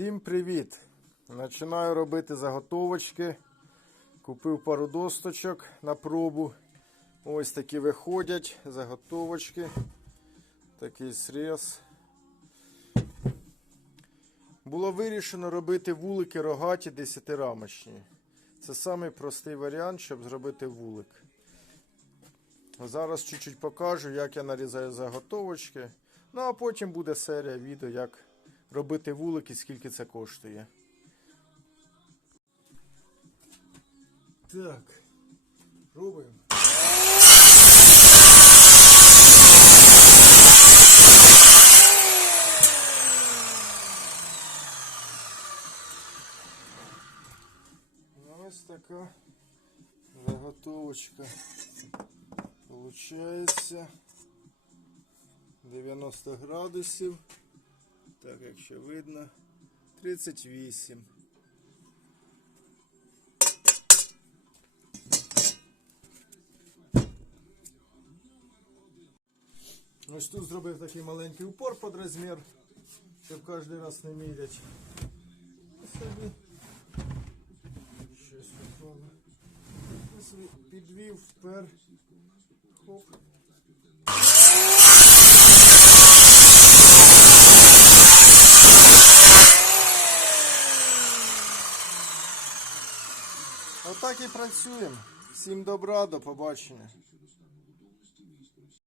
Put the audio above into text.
Всім привіт! Починаю робити заготовочки. Купив пару досточок на пробу. Ось такі виходять заготовочки. Такий срез. Було вирішено робити вулики рогаті 10-рамочні. Це самий простий варіант, щоб зробити вулик. Зараз чуть-чуть покажу, як я нарізаю заготовочки. Ну а потім буде серія відео, як робити вулик і скільки це коштує. Так, пробуємо. Ось така заготовочка. Получається 90 градусів. Так, якщо видно, 38. Ось тут зробив такий маленький упор під розмір, щоб кожен раз не мірять. І собі щось попало. І підвів впер. Хоп. Отак і працюємо. Всім добра, до побачення.